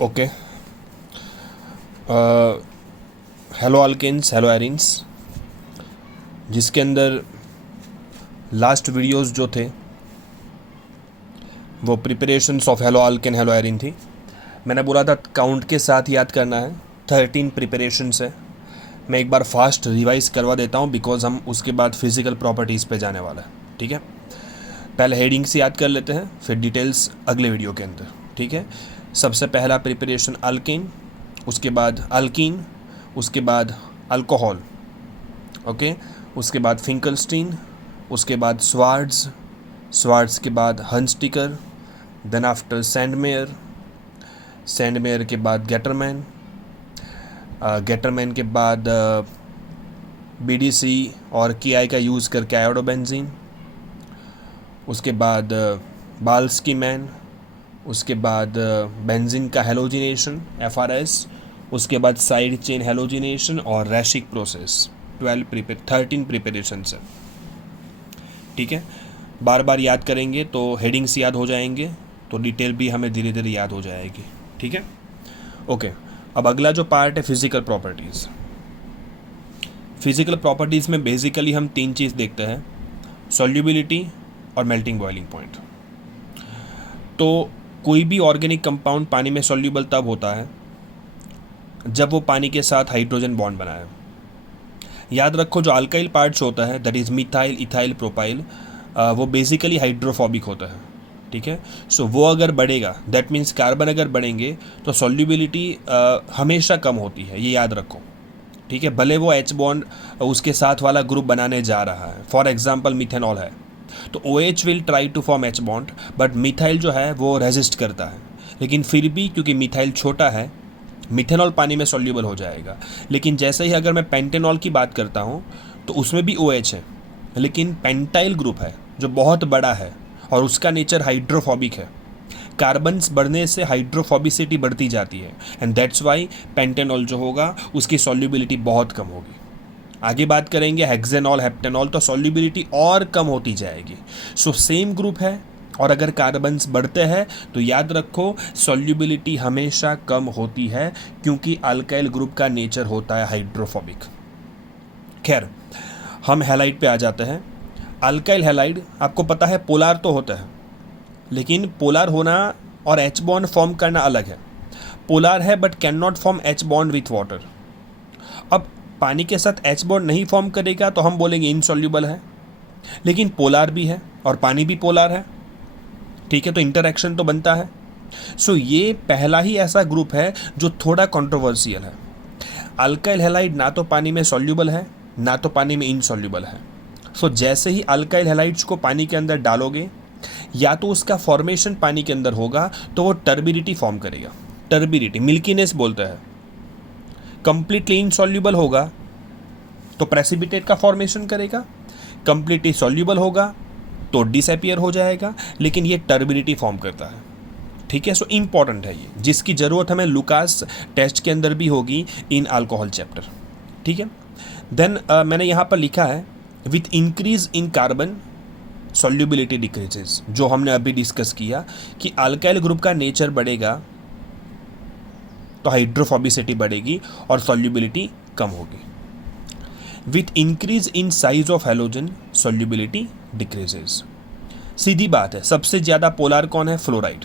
Okay. Haloalkanes, haloarenes, जिसके अंदर last videos जो थे वो preparations of haloalkane haloarene थी। मैंने बोला था काउंट के साथ याद करना है। 13 प्रिपरेशंस है। मैं एक बार फास्ट रिवाइज करवा देता हूँ बिकॉज हम उसके बाद फिजिकल प्रॉपर्टीज़ पे जाने वाला है। ठीक है, पहले हेडिंग से याद कर लेते हैं, फिर डिटेल्स अगले वीडियो के अंदर। ठीक है, सबसे पहला प्रिपरेशन अल्केन, उसके बाद अल्कीन, उसके बाद अल्कोहल, ओके, उसके बाद फिंकलस्टीन, उसके बाद स्वार्ड्स के बाद हंस्टिकर, देन आफ्टर सैंडमेयर के बाद गेटरमैन के बाद बीडीसी और कीआई का यूज़ करके आयोडोबेंजीन, उसके बाद बाल्स्की मैन, उसके बाद बेंजीन का हेलोजिनेशन एफआरएस, उसके बाद साइड चेन हेलोजिनेशन और रैशिक प्रोसेस। 13 प्रिपरेशन है। ठीक है, बार बार याद करेंगे तो हेडिंग्स याद हो जाएंगे, तो डिटेल भी हमें धीरे धीरे याद हो जाएगी। ठीक है, ओके। अब अगला जो पार्ट है फिजिकल प्रॉपर्टीज़। फिजिकल प्रॉपर्टीज़ में बेसिकली हम 3 चीज़ देखते हैं, सॉल्युबिलिटी और मेल्टिंग बॉइलिंग पॉइंट। तो कोई भी ऑर्गेनिक कंपाउंड पानी में सॉल्युबल तब होता है जब वो पानी के साथ हाइड्रोजन बॉन्ड बनाए। याद रखो, जो अल्काइल पार्ट्स होता है that is methyl, ethyl, propyl, वो बेसिकली हाइड्रोफोबिक होता है। ठीक है, सो वो अगर बढ़ेगा दैट मीन्स कार्बन अगर बढ़ेंगे तो सॉल्युबिलिटी हमेशा कम होती है, ये याद रखो। ठीक है, भले वो एच बॉन्ड उसके साथ वाला ग्रुप बनाने जा रहा है, फॉर एग्जांपल मिथेनॉल है तो OH will try to form H bond, but methyl जो है वो रेजिस्ट करता है, लेकिन फिर भी क्योंकि मिथाइल छोटा है मिथेनॉल पानी में सॉल्युबल हो जाएगा। लेकिन जैसे ही अगर मैं पेंटेनॉल की बात करता हूँ तो उसमें भी OH है, लेकिन पेंटाइल ग्रुप है जो बहुत बड़ा है और उसका नेचर हाइड्रोफोबिक है। कार्बन्स बढ़ने से हाइड्रोफोबिसिटी बढ़ती जाती है एंड दैट्स वाई पेंटेनॉल जो होगा उसकी सॉल्युबिलिटी बहुत कम होगी। आगे बात करेंगे हेक्सेनॉल, हेप्टेनॉल, तो सॉल्युबिलिटी और कम होती जाएगी। सो सेम ग्रुप है और अगर कार्बन्स बढ़ते हैं तो याद रखो सॉल्युबिलिटी हमेशा कम होती है क्योंकि अल्काइल ग्रुप का नेचर होता है हाइड्रोफोबिक। खैर, हम हैलाइड पे आ जाते हैं। अल्काइल हैलाइड आपको पता है पोलार तो होता है, लेकिन पोलार होना और एच बॉन्ड फॉर्म करना अलग है। पोलार है but can not form H bond with water. अब पानी के साथ एच बॉन्ड नहीं फॉर्म करेगा तो हम बोलेंगे इनसॉल्युबल है, लेकिन पोलार भी है और पानी भी पोलार है। ठीक है, तो इंटरैक्शन तो बनता है। सो ये पहला ही ऐसा ग्रुप है जो थोड़ा कंट्रोवर्शियल है। अल्काइल हैलाइड ना तो पानी में सॉल्युबल है ना तो पानी में इनसॉल्युबल है। सो जैसे ही अल्काइल हैलाइड्स को पानी के अंदर डालोगे या तो उसका फॉर्मेशन पानी के अंदर होगा तो वो टर्बिडिटी फॉर्म करेगा, टर्बिडिटी मिल्कीनेस बोलता है। कंप्लीटली इनसॉल्युबल होगा तो प्रेसिपिटेट का फॉर्मेशन करेगा, कंप्लीटली सॉल्युबल होगा तो डिसअपियर हो जाएगा, लेकिन ये टर्बिडिटी फॉर्म करता है। ठीक है, सो इंपॉर्टेंट है ये, जिसकी ज़रूरत हमें लुकास टेस्ट के अंदर भी होगी इन अल्कोहल चैप्टर। ठीक है, देन मैंने यहाँ पर लिखा है with increase in carbon solubility decreases, जो हमने अभी डिस्कस किया कि अल्काइल ग्रुप का नेचर बढ़ेगा तो हाइड्रोफोबिसिटी बढ़ेगी और सॉल्युबिलिटी कम होगी। With increase in size of halogen solubility decreases. सीधी बात है, सबसे ज़्यादा पोलार कौन है? फ्लोराइड,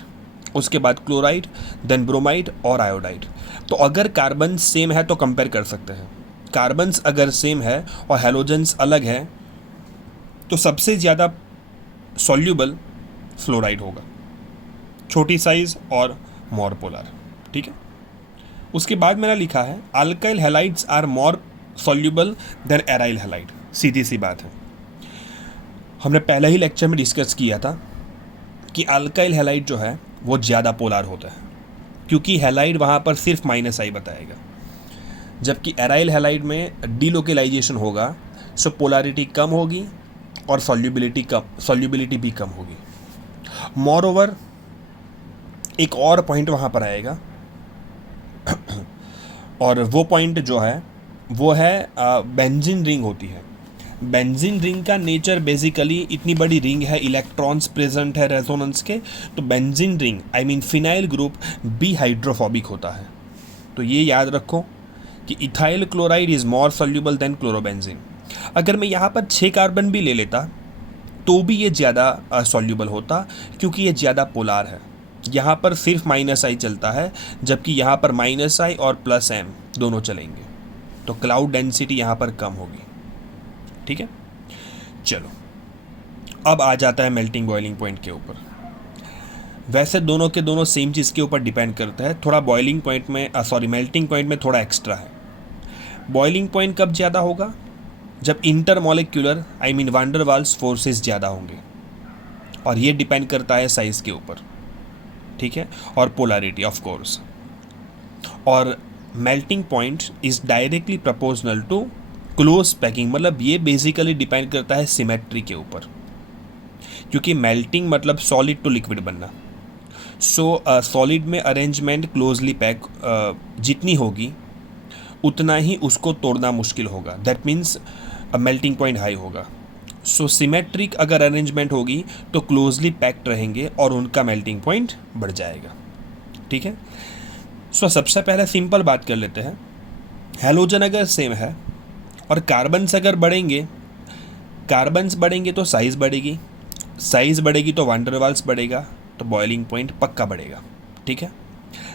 उसके बाद क्लोराइड, देन ब्रोमाइड और आयोडाइड। तो अगर कार्बन सेम है तो कंपेयर कर सकते हैं। कार्बन्स अगर सेम है और हैलोजन्स अलग है तो सबसे ज़्यादा सॉल्युबल फ्लोराइड होगा, छोटी साइज और मोर पोलर। ठीक है, उसके बाद मैंने लिखा है alkyl halides are more soluble than aryl halide. सीधी सी बात है, हमने पहले ही लेक्चर में डिस्कस किया था कि अल्काइल हैलाइड जो है वो ज़्यादा पोलार होता है क्योंकि हैलाइड वहाँ पर सिर्फ -I बताएगा, जबकि एराइल हैलाइड में डीलोकेलाइजेशन होगा, सो पोलारिटी कम होगी और सॉल्युबिलिटी भी कम होगी। मोर ओवर एक और पॉइंट वहाँ पर आएगा और वो पॉइंट जो है वो है बेंजीन रिंग होती है। बेंजीन रिंग का नेचर बेसिकली, इतनी बड़ी रिंग है, इलेक्ट्रॉन्स प्रेजेंट है रेजोनेंस के, तो benzene ring I mean phenyl group be hydrophobic होता है। तो ये याद रखो कि ethyl chloride is more soluble than chlorobenzene. अगर मैं यहाँ पर 6 कार्बन भी ले लेता तो भी ये ज़्यादा सोल्यूबल होता, क्योंकि ये ज़्यादा पोलार है। यहाँ पर सिर्फ -I चलता है, जबकि यहाँ पर -I और +M दोनों चलेंगे, तो क्लाउड डेंसिटी यहाँ पर कम होगी। ठीक है, चलो अब आ जाता है मेल्टिंग बॉइलिंग पॉइंट के ऊपर। वैसे दोनों के दोनों सेम चीज़ के ऊपर डिपेंड करता है, थोड़ा बॉइलिंग पॉइंट में मेल्टिंग पॉइंट में थोड़ा एक्स्ट्रा है। बॉइलिंग पॉइंट कब ज़्यादा होगा? जब इंटरमॉलिक्यूलर आई मीन वान डर वाल्स फोर्सेस ज़्यादा होंगे, और ये डिपेंड करता है साइज़ के ऊपर, ठीक है, और पोलैरिटी ऑफ कोर्स। और melting point is directly proportional to close packing, मतलब ये बेसिकली डिपेंड करता है सिमेट्री के ऊपर, क्योंकि मेल्टिंग मतलब सॉलिड टू लिक्विड बनना। सो सॉलिड में अरेंजमेंट क्लोजली पैक जितनी होगी उतना ही उसको तोड़ना मुश्किल होगा, that means melting point high होगा। सो सिमेट्रिक अगर अरेंजमेंट होगी तो क्लोजली पैक्ड रहेंगे और उनका मेल्टिंग पॉइंट बढ़ जाएगा। ठीक है, सो सबसे पहले सिंपल बात कर लेते हैं। हैलोजन अगर सेम है और कार्बन्स अगर बढ़ेंगे तो साइज़ बढ़ेगी, साइज़ बढ़ेगी तो वान डर वाल्स बढ़ेगा, तो बॉइलिंग पॉइंट पक्का बढ़ेगा। ठीक है,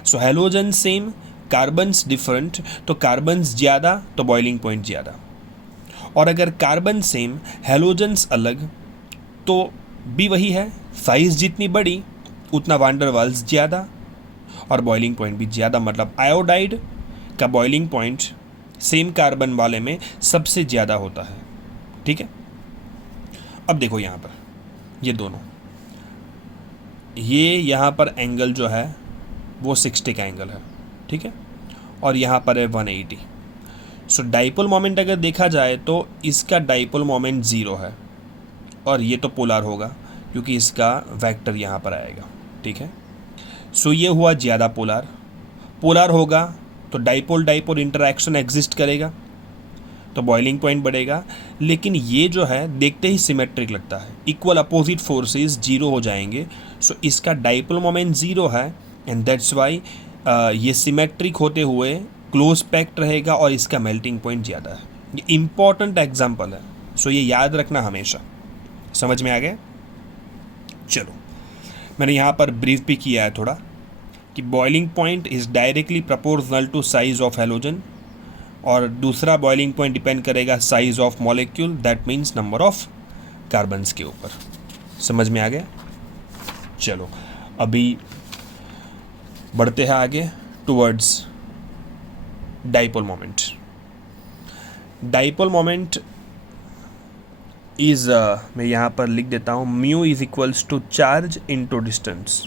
सो हैलोजन सेम, कार्बन्स डिफरेंट, तो कार्बन्स ज़्यादा तो बॉइलिंग पॉइंट ज़्यादा। और अगर कार्बन सेम हैलोजन्स अलग तो भी वही है, साइज़ जितनी बड़ी उतना वान डर वाल्स ज़्यादा और बॉइलिंग पॉइंट भी ज़्यादा। मतलब आयोडाइड का बॉइलिंग पॉइंट सेम कार्बन वाले में सबसे ज़्यादा होता है। ठीक है, अब देखो यहाँ पर ये दोनों, ये यहाँ पर एंगल जो है वो 60 का एंगल है। ठीक है, और यहाँ पर है 180। सो डाइपोल मोमेंट अगर देखा जाए तो इसका डाइपोल मोमेंट 0 है, और ये तो पोलर होगा क्योंकि इसका वेक्टर यहाँ पर आएगा। ठीक है, सो ये हुआ ज़्यादा पोलर होगा तो डाइपोल डाइपोल इंटरैक्शन एग्जिस्ट करेगा, तो बॉइलिंग पॉइंट बढ़ेगा। लेकिन ये जो है देखते ही सिमेट्रिक लगता है, इक्वल अपोजिट फोर्सेस 0 हो जाएंगे। सो इसका डाइपोल मोमेंट 0 है एंड दैट्स वाई ये सिमेट्रिक होते हुए क्लोज पैक्ड रहेगा और इसका मेल्टिंग पॉइंट ज़्यादा है। ये इम्पॉर्टेंट एग्जाम्पल है, सो ये याद रखना हमेशा। समझ में आ गया? चलो, मैंने यहाँ पर ब्रीफ भी किया है थोड़ा कि boiling point is directly proportional to size of halogen, और दूसरा बॉइलिंग पॉइंट डिपेंड करेगा size of molecule, that means number of carbons के ऊपर। समझ में आ गया? चलो अभी बढ़ते हैं आगे towards dipole moment. Dipole moment is मैं यहाँ पर लिख देता हूँ, mu is equals to charge into distance.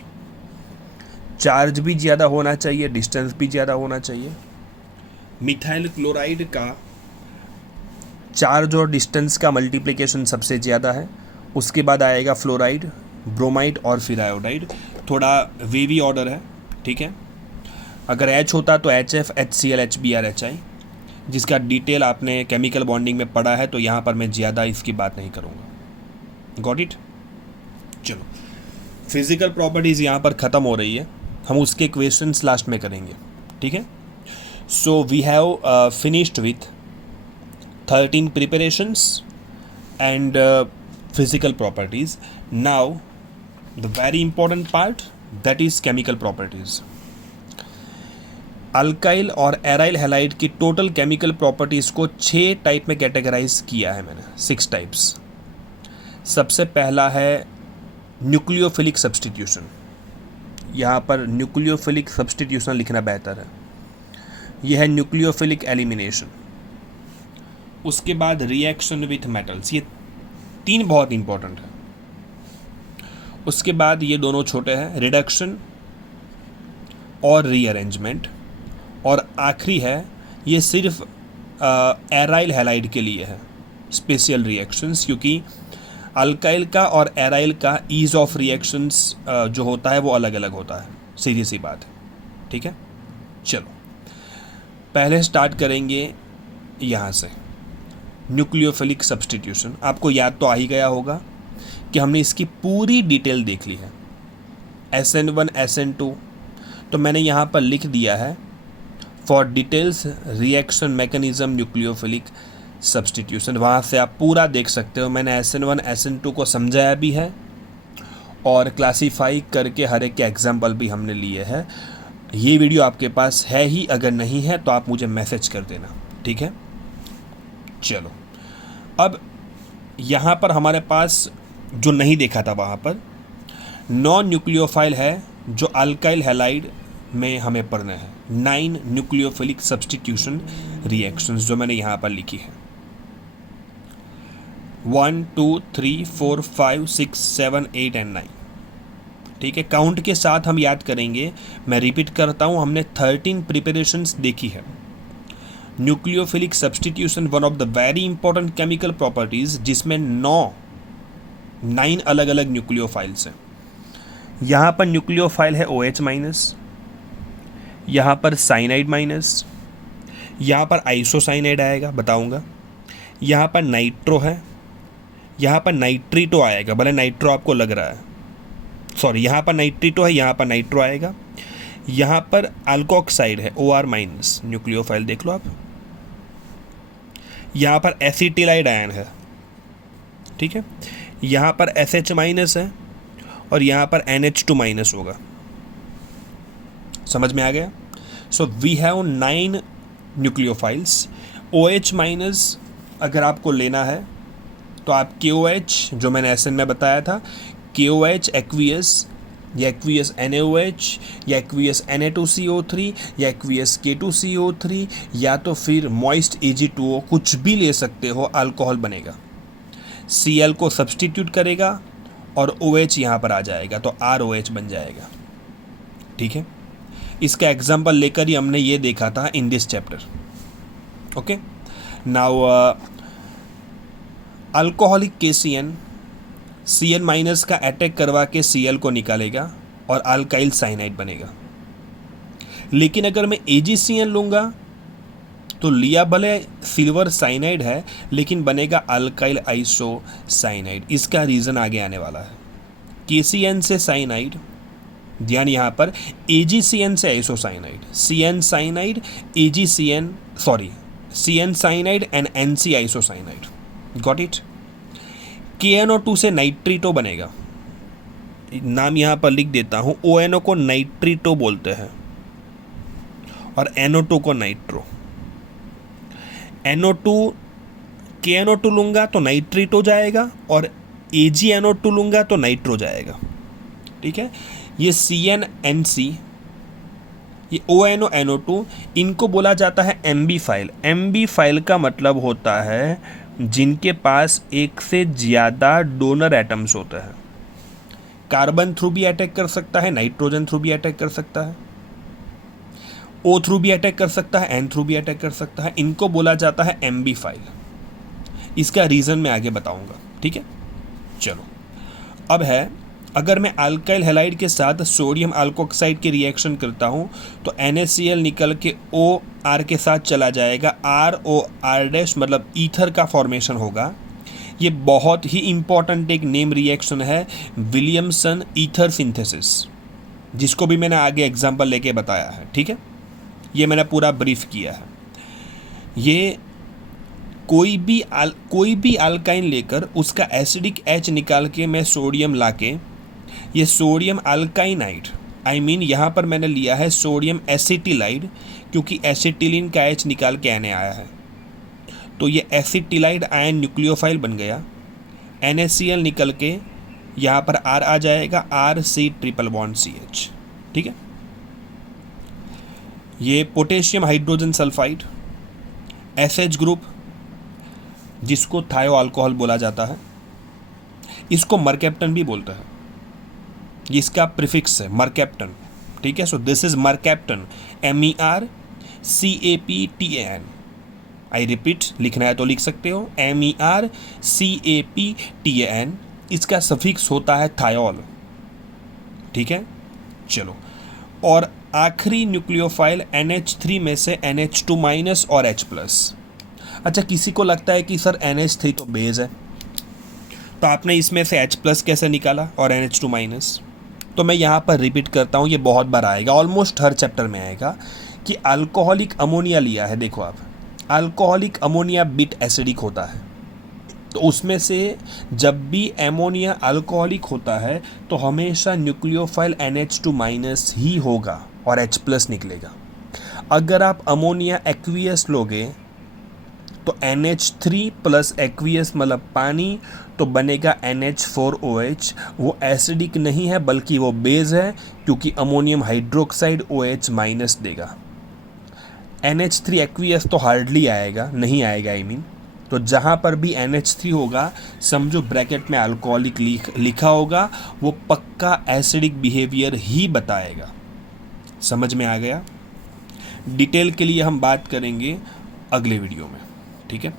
Charge भी ज़्यादा होना चाहिए, डिस्टेंस भी ज़्यादा होना चाहिए। मिथाइल क्लोराइड का चार्ज और डिस्टेंस का मल्टीप्लिकेशन सबसे ज़्यादा है, उसके बाद आएगा फ्लोराइड, ब्रोमाइड और फिर आयोडाइड। थोड़ा वेवी ऑर्डर है। ठीक है, अगर H होता तो HF, HCl, HBr, HI, जिसका डिटेल आपने केमिकल बॉन्डिंग में पढ़ा है, तो यहाँ पर मैं ज़्यादा इसकी बात नहीं करूँगा। Got it? चलो, फिजिकल प्रॉपर्टीज़ यहाँ पर ख़त्म हो रही है, हम उसके क्वेश्चंस लास्ट में करेंगे। ठीक है, so we have finished with 13 preparations and physical properties. Now the very important part, that is chemical properties. Alkyl और एराइल हैलाइड की टोटल केमिकल प्रॉपर्टीज़ को 6 टाइप में कैटेगराइज किया है मैंने, 6 टाइप्स। सबसे पहला है न्यूक्लियोफिलिक सब्स्टिट्यूशन। यहाँ पर न्यूक्लियोफिलिक सब्स्टिट्यूशन लिखना बेहतर है। यह है न्यूक्लियोफिलिक एलिमिनेशन। उसके बाद रिएक्शन विथ मेटल्स, ये 3 बहुत इंपॉर्टेंट है। उसके बाद ये दोनों छोटे हैं, रिडक्शन और रीअरेंजमेंट। और आखिरी है, ये सिर्फ एराइल हैलाइड के लिए है, स्पेशल रिएक्शंस, क्योंकि अल्काइल का और एराइल का ईज ऑफ रिएक्शंस जो होता है वो अलग अलग होता है। सीधी सी बात है। ठीक है, चलो पहले स्टार्ट करेंगे यहाँ से। Nucleophilic substitution. आपको याद तो आ ही गया होगा कि हमने इसकी पूरी डिटेल देख ली है, SN1 SN2। तो मैंने यहाँ पर लिख दिया है for details reaction mechanism nucleophilic substitution. वहाँ से आप पूरा देख सकते हो। मैंने SN1 SN2 को समझाया भी है और क्लासीफाई करके हर एक के एग्जाम्पल भी हमने लिए हैं। ये वीडियो आपके पास है ही, अगर नहीं है तो आप मुझे मैसेज कर देना, ठीक है। चलो, अब यहाँ पर हमारे पास जो नहीं देखा था वहाँ पर नॉन न्यूक्लियोफाइल है, जो अल्काइल हैलाइड में हमें पढ़ना है। 9 न्यूक्लियोफिलिक सब्स्टिट्यूशन रिएक्शंस जो मैंने यहाँ पर लिखी है, 1 2 3 4 5 6 7 8 एंड 9, ठीक है। काउंट के साथ हम याद करेंगे। मैं रिपीट करता हूँ, हमने 13 प्रिपरेशंस देखी है। Nucleophilic substitution one of the very important chemical properties, जिसमें 9 अलग अलग न्यूक्लियोफाइल्स हैं। यहाँ पर न्यूक्लियोफाइल है OH माइनस, यहाँ पर साइनाइड माइनस, यहाँ पर आइसोसाइनाइड आएगा, बताऊँगा। यहाँ पर नाइट्रो है, यहाँ पर नाइट्रीटो आएगा, भले नाइट्रो आपको लग रहा है, सॉरी, यहाँ पर नाइट्रीटो है, यहाँ पर नाइट्रो आएगा। यहाँ पर अल्कोक्साइड है, OR माइनस, न्यूक्लियोफाइल देख लो आप। यहाँ पर एसिटिलाइड आयन है, ठीक है। यहाँ पर SH माइनस है और यहाँ पर NH2 माइनस होगा। समझ में आ गया? So we have 9 nucleophiles. OH minus अगर आपको लेना है तो आप KOH, जो मैंने SN में बताया था, KOH एक्वियस या एक्वियस NaOH या एक्वियस Na2CO3 या एक्वियस K2CO3 या तो फिर मॉइस्ट Ag2O, कुछ भी ले सकते हो, अल्कोहल बनेगा। Cl को सब्स्टिट्यूट करेगा और OH यहाँ पर आ जाएगा तो ROH बन जाएगा, ठीक है। इसका एग्जाम्पल लेकर ही हमने ये देखा था in this chapter, okay. Now alcoholic KCN Cl minus का अटैक करवा के Cl को निकालेगा और अल्काइल साइनाइड बनेगा। लेकिन अगर मैं AgCN लूँगा तो लिया भले सिल्वर साइनाइड है, लेकिन बनेगा अल्काइल आइसोसाइनाइड। इसका रीज़न आगे आने वाला है। KCN से साइनाइड, ध्यान यहाँ पर, AgCN से isocyanide, CN cyanide, AgCN, sorry, CN cyanide and NC isocyanide, got it. KNO2 से नाइट्रीटो बनेगा, नाम यहाँ पर लिख देता हूँ। ONO को नाइट्रीटो बोलते हैं और NO2 को नाइट्रो। NO2 KNO2 लूँगा तो नाइट्रीटो जाएगा और AgNO2 लूँगा तो नाइट्रो जाएगा, ठीक है। ये CNNC, ये ONO NO2, इनको बोला जाता है MB फाइल। MB फाइल का मतलब होता है जिनके पास एक से ज़्यादा डोनर एटम्स होते हैं। कार्बन थ्रू भी अटैक कर सकता है, नाइट्रोजन थ्रू भी अटैक कर सकता है, O थ्रू भी अटैक कर सकता है, N थ्रू भी अटैक कर सकता है। इनको बोला जाता है MB फाइल। इसका रीज़न मैं आगे बताऊंगा, ठीक है। चलो, अब है, अगर मैं अल्काइल हैलाइड के साथ सोडियम अल्कोक्साइड की रिएक्शन करता हूँ तो NaCl निकल के OR के साथ चला जाएगा, ROR' मतलब ईथर का फॉर्मेशन होगा। ये बहुत ही इम्पॉर्टेंट एक नेम रिएक्शन है, विलियमसन ईथर सिंथेसिस, जिसको भी मैंने आगे एग्जाम्पल लेके बताया है, ठीक है। ये मैंने पूरा ब्रीफ किया है। ये कोई भी अल्काइन लेकर उसका एसिडिक H निकाल के मैं सोडियम लाके, ये सोडियम अल्काइनाइड, आई मीन यहाँ पर मैंने लिया है सोडियम एसिटिलाइड, क्योंकि एसिटिलीन का H निकाल के Na आया है, तो ये एसिटिलाइड आयन न्यूक्लियोफाइल बन गया। NaCl निकल के यहाँ पर R आ जाएगा, RC ट्रिपल बॉन्ड CH, ठीक है। ये potassium hydrogen sulphide, SH group, जिसको थायो अल्कोहल बोला जाता है, इसको मरकैप्टन भी बोलते हैं। इसका प्रीफिक्स है मरकैप्टन, ठीक है। So this is mercaptan, MERCAPTAN। I repeat, लिखना है तो लिख सकते हो, MERCAPTAN। इसका सफिक्स होता है थायोल, ठीक है। चलो, और आखिरी न्यूक्लियोफाइल NH3 में से NH2 माइनस और H प्लस। अच्छा, किसी को लगता है कि सर NH3 तो बेस है, तो आपने इसमें से H+ कैसे निकाला और NH2 माइनस? तो मैं यहाँ पर रिपीट करता हूँ, ये बहुत बार आएगा, ऑलमोस्ट हर चैप्टर में आएगा कि अल्कोहलिक अमोनिया लिया है। देखो आप, अल्कोहलिक अमोनिया बिट एसिडिक होता है, तो उसमें से जब भी अमोनिया अल्कोहलिक होता है तो हमेशा न्यूक्लियोफाइल NH2 माइनस ही होगा और H+ निकलेगा। अगर आप अमोनिया एक्वियस लोगे तो NH3 प्लस एक्वियस मतलब पानी, तो बनेगा NH4OH। वो एसिडिक नहीं है बल्कि वो बेस है, क्योंकि अमोनियम हाइड्रोक्साइड OH माइनस देगा। NH3 एक्वियस तो हार्डली आएगा, नहीं आएगा आई मीन। तो जहाँ पर भी NH3 होगा समझो ब्रैकेट में अल्कोहलिक लिखा होगा, वो पक्का एसिडिक बिहेवियर ही बताएगा। समझ में आ गया? डिटेल के लिए हम बात करेंगे अगले वीडियो में, ठीक है।